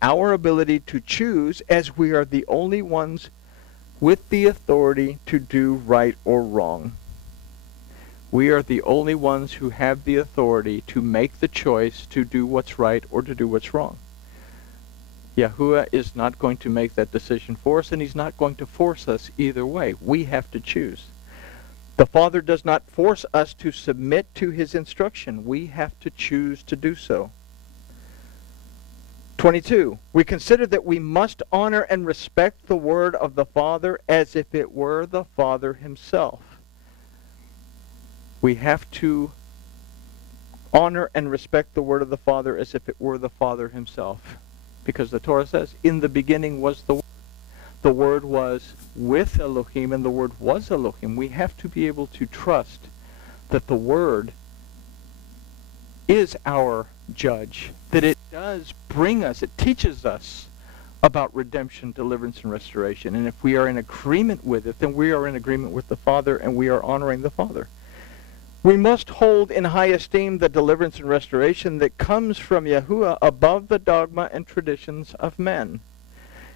our ability to choose, as we are the only ones with the authority to do right or wrong. We are the only ones who have the authority to make the choice to do what's right or to do what's wrong. Yahuwah is not going to make that decision for us, and he's not going to force us either way. We have to choose. The Father does not force us to submit to his instruction. We have to choose to do so. 22. We consider that we must honor and respect the word of the Father as if it were the Father himself. We have to honor and respect the word of the Father as if it were the Father himself. Because the Torah says, in the beginning was the Word. The Word was with Elohim, and the Word was Elohim. We have to be able to trust that the Word is our judge, that it does bring us, it teaches us about redemption, deliverance, and restoration. And if we are in agreement with it, then we are in agreement with the Father, and we are honoring the Father. We must hold in high esteem the deliverance and restoration that comes from Yahuwah above the dogma and traditions of men.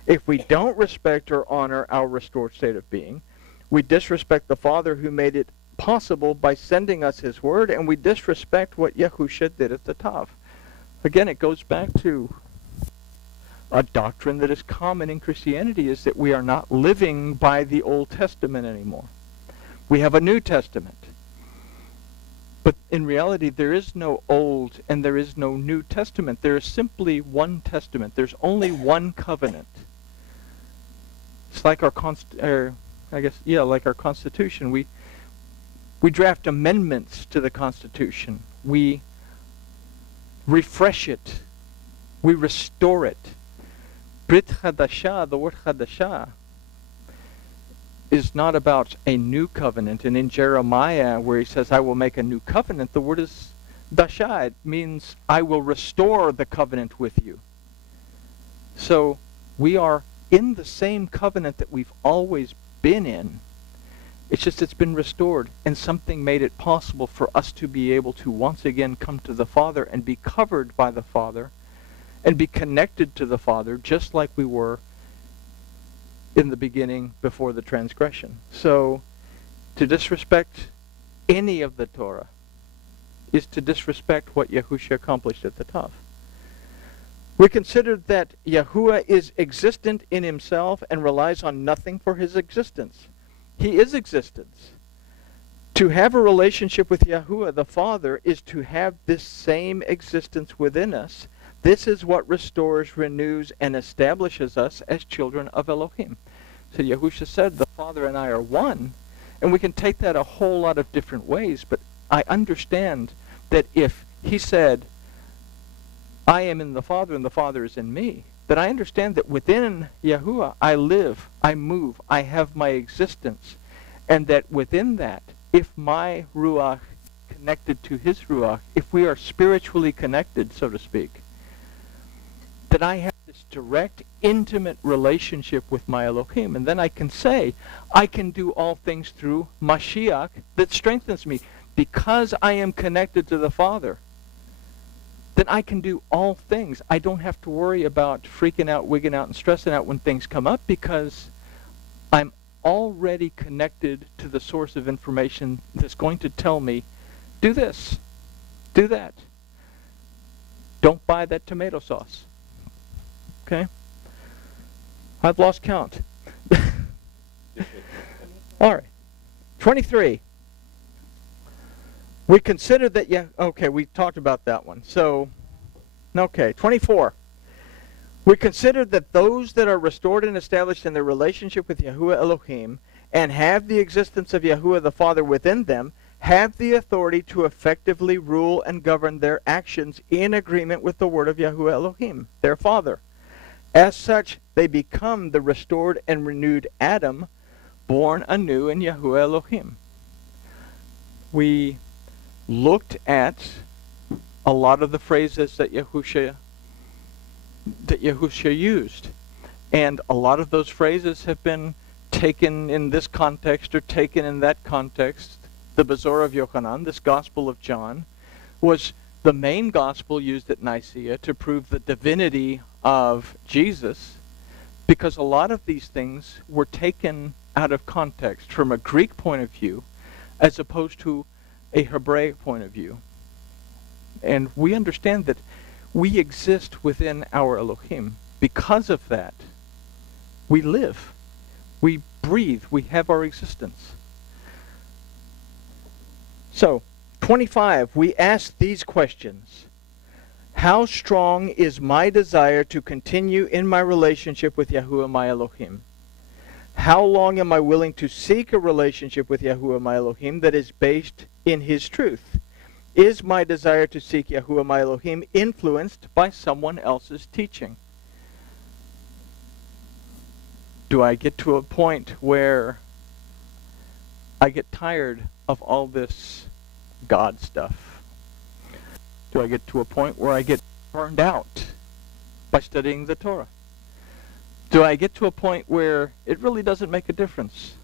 If we don't respect or honor our restored state of being, we disrespect the Father who made it possible by sending us his word, and we disrespect what Yahusha did at the Tav. Again, it goes back to a doctrine that is common in Christianity, is that we are not living by the Old Testament anymore. We have a New Testament. But in reality, there is no Old and there is no New Testament. There is simply one testament. There's only one covenant. It's like our like our Constitution. We draft amendments to the Constitution. We refresh it. We restore it. Brit Chadashah, the word Chadashah, is not about a new covenant. And in Jeremiah, where he says, I will make a new covenant, the word is Dasha. It means, I will restore the covenant with you. So we are in the same covenant that we've always been in. It's just it's been restored, and something made it possible for us to be able to once again come to the Father and be covered by the Father and be connected to the Father just like we were in the beginning before the transgression. So to disrespect any of the Torah is to disrespect what Yahusha accomplished at the Tav. We consider that Yahuwah is existent in himself and relies on nothing for his existence. He is existence. To have a relationship with Yahuwah the Father is to have this same existence within us. This is what restores, renews, and establishes us as children of Elohim. So Yahusha said, the Father and I are one, and we can take that a whole lot of different ways, but I understand that if he said, I am in the Father and the Father is in me, that I understand that within Yahuwah I live, I move, I have my existence, and that within that, if my Ruach connected to his Ruach, if we are spiritually connected, so to speak, that I have this direct, intimate relationship with my Elohim. And then I can say, I can do all things through Mashiach that strengthens me. Because I am connected to the Father, then I can do all things. I don't have to worry about freaking out, wigging out, and stressing out when things come up, because I'm already connected to the source of information that's going to tell me, do this, do that. Don't buy that tomato sauce. Okay? I've lost count. All right. 23. We consider that, okay, we talked about that one. So, okay, 24. We consider that those that are restored and established in their relationship with Yahuwah Elohim and have the existence of Yahuwah the Father within them have the authority to effectively rule and govern their actions in agreement with the word of Yahuwah Elohim, their Father. As such, they become the restored and renewed Adam, born anew in Yahuwah Elohim. We looked at a lot of the phrases that Yahusha used. And a lot of those phrases have been taken in this context or taken in that context. The Bazaar of Yochanan, this Gospel of John, was the main gospel used at Nicaea to prove the divinity of Jesus, because a lot of these things were taken out of context from a Greek point of view as opposed to a Hebraic point of view. And we understand that we exist within our Elohim. Because of that, we live, we breathe, we have our existence. So, 25, we ask these questions. How strong is my desire to continue in my relationship with Yahuwah my Elohim? How long am I willing to seek a relationship with Yahuwah my Elohim that is based in His truth? Is my desire to seek Yahuwah my Elohim influenced by someone else's teaching? Do I get to a point where I get tired of all this God stuff? Do I get to a point where I get burned out by studying the Torah? Do I get to a point where it really doesn't make a difference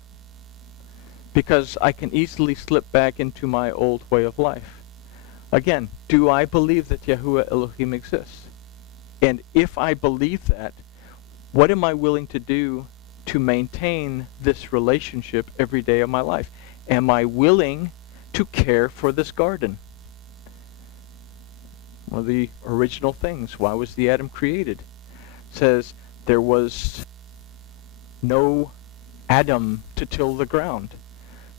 because I can easily slip back into my old way of life? Again, do I believe that Yahuwah Elohim exists? And if I believe that, what am I willing to do to maintain this relationship every day of my life? Am I willing to care for this garden? One of the original things, why was the Adam created? It says there was no Adam to till the ground.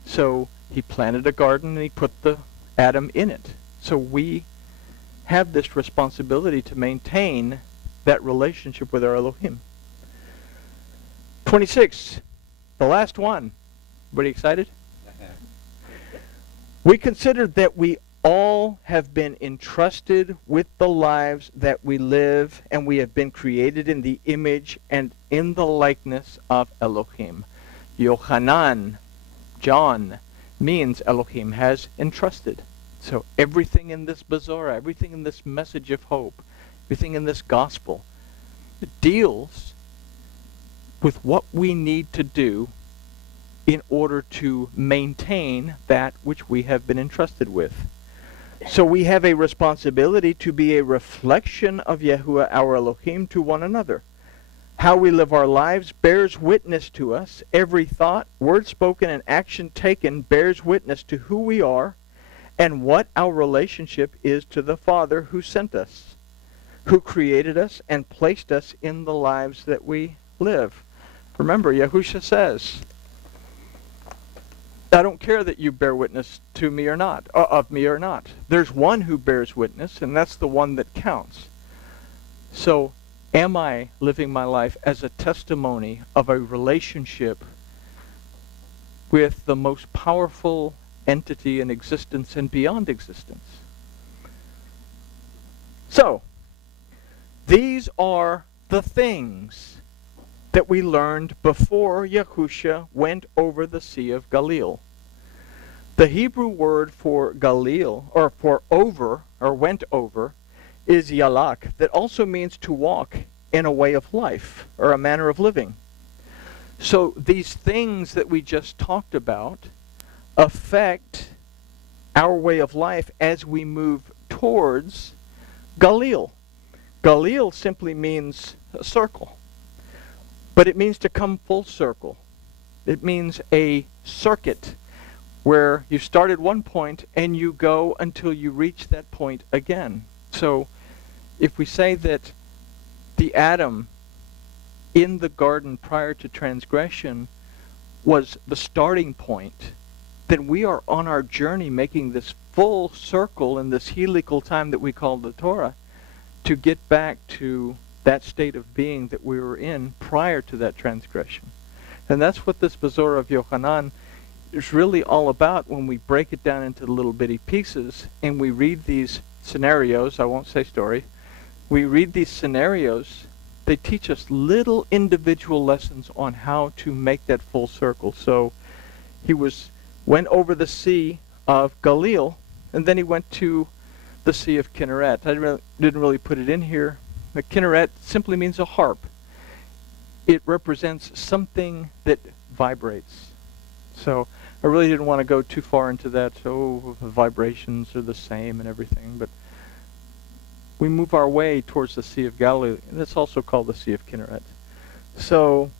So he planted a garden and he put the Adam in it. So we have this responsibility to maintain that relationship with our Elohim. 26, the last one. Everybody excited? We considered that we all have been entrusted with the lives that we live, and we have been created in the image and in the likeness of Elohim. Yochanan, John, means Elohim has entrusted. So everything in this Bezorah, everything in this message of hope, everything in this gospel, it deals with what we need to do in order to maintain that which we have been entrusted with. So we have a responsibility to be a reflection of Yahuwah our Elohim to one another. How we live our lives bears witness to us. Every thought, word spoken, and action taken bears witness to who we are and what our relationship is to the Father who sent us, who created us and placed us in the lives that we live. Remember, Yahusha says, I don't care that you bear witness to me or not, of me or not. There's one who bears witness, and that's the one that counts. So, am I living my life as a testimony of a relationship with the most powerful entity in existence and beyond existence? So, these are the things that we learned before Yahusha went over the Sea of Galilee. The Hebrew word for Galil, or for over, or went over, is yalak, that also means to walk in a way of life, or a manner of living. So these things that we just talked about affect our way of life as we move towards Galil. Galil simply means a circle, but it means to come full circle. It means a circuit where you start at one point and you go until you reach that point again. So if we say that the Adam in the garden prior to transgression was the starting point, then we are on our journey making this full circle in this helical time that we call the Torah to get back to that state of being that we were in prior to that transgression. And that's what this Bezorah of Yochanan is really all about when we break it down into little bitty pieces and we read these scenarios. I won't say story. We read these scenarios. They teach us little individual lessons on how to make that full circle. So he went over the Sea of Galilee, and then he went to the Sea of Kinneret. I didn't really put it in here. The Kinneret simply means a harp. It represents something that vibrates. So I really didn't want to go too far into that. Oh, the vibrations are the same and everything. But we move our way towards the Sea of Galilee. That's also called the Sea of Kinneret. So,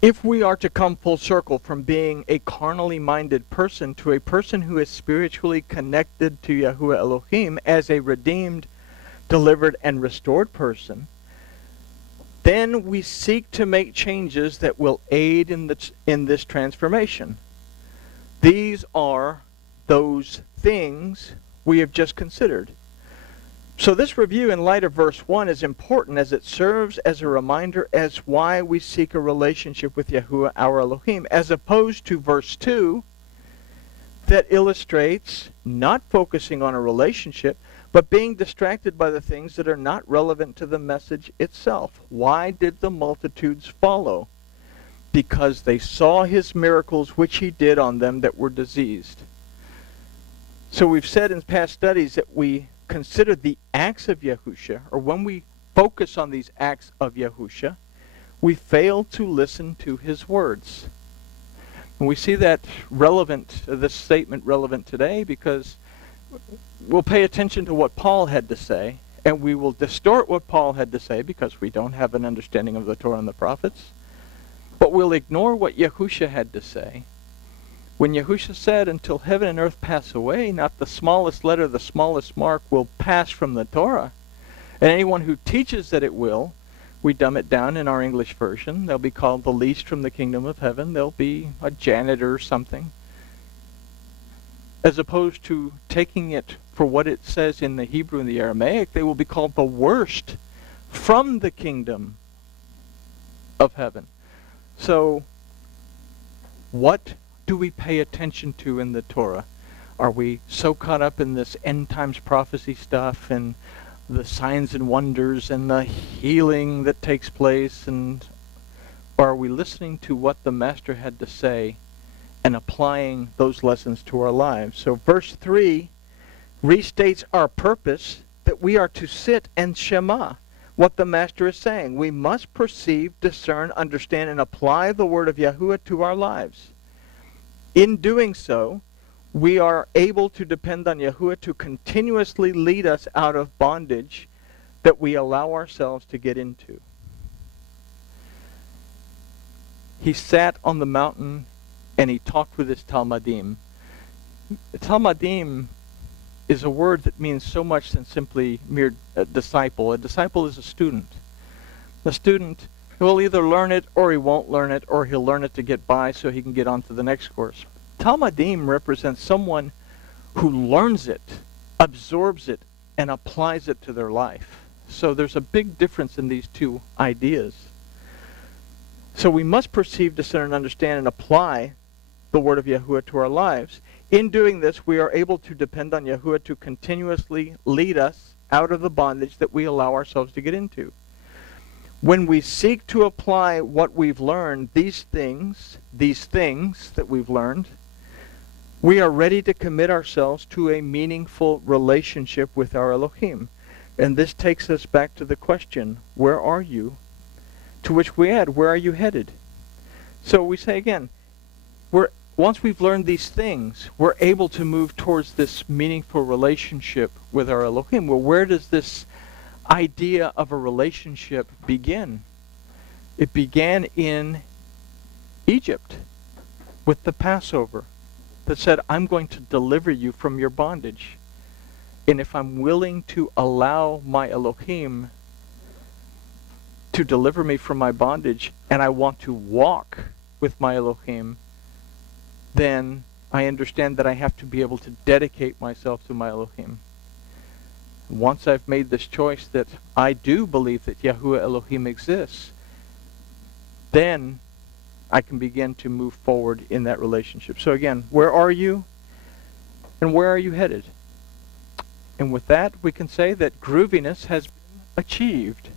if we are to come full circle from being a carnally minded person to a person who is spiritually connected to Yahuwah Elohim as a redeemed, delivered, and restored person, then we seek to make changes that will aid in this transformation. These are those things we have just considered. So this review in light of verse 1 is important as it serves as a reminder as why we seek a relationship with Yahuwah our Elohim, as opposed to verse 2 that illustrates not focusing on a relationship, but being distracted by the things that are not relevant to the message itself. Why did the multitudes follow? Because they saw his miracles which he did on them that were diseased. So we've said in past studies that we consider the acts of Yahusha, or when we focus on these acts of Yahusha, we fail to listen to his words. And we see that relevant, this statement relevant today, because we'll pay attention to what Paul had to say, and we will distort what Paul had to say because we don't have an understanding of the Torah and the prophets. But we'll ignore what Yahusha had to say. When Yahusha said, until heaven and earth pass away, not the smallest letter, the smallest mark will pass from the Torah. And anyone who teaches that it will, we dumb it down in our English version. They'll be called the least from the kingdom of heaven. They'll be a janitor or something. As opposed to taking it for what it says in the Hebrew and the Aramaic, they will be called the worst from the kingdom of heaven. So, what do we pay attention to in the Torah? Are we so caught up in this end times prophecy stuff and the signs and wonders and the healing that takes place, or are we listening to what the Master had to say and applying those lessons to our lives? So verse 3 restates our purpose, that we are to sit and shema what the Master is saying. We must perceive, discern, understand, and apply the word of Yahuwah to our lives. In doing so, we are able to depend on Yahuwah to continuously lead us out of bondage that we allow ourselves to get into. He sat on the mountain and he talked with his Talmudim. Talmudim is a word that means so much than simply mere disciple. A disciple is a student. The student will either learn it or he won't learn it, or he'll learn it to get by so he can get on to the next course. Talmudim represents someone who learns it, absorbs it, and applies it to their life. So there's a big difference in these two ideas. So we must perceive, discern, and understand and apply the word of Yahuwah to our lives. In doing this, we are able to depend on Yahuwah to continuously lead us out of the bondage that we allow ourselves to get into. When we seek to apply what we've learned, these things that we've learned, we are ready to commit ourselves to a meaningful relationship with our Elohim. And this takes us back to the question, where are you? To which we add, where are you headed? So we say again, once we've learned these things, we're able to move towards this meaningful relationship with our Elohim. Well, where does this idea of a relationship begin? It began in Egypt with the Passover that said, I'm going to deliver you from your bondage. And if I'm willing to allow my Elohim to deliver me from my bondage, and I want to walk with my Elohim, then I understand that I have to be able to dedicate myself to my Elohim. Once I've made this choice that I do believe that Yahuwah Elohim exists, then I can begin to move forward in that relationship. So again, where are you? And where are you headed? And with that, we can say that grooviness has been achieved.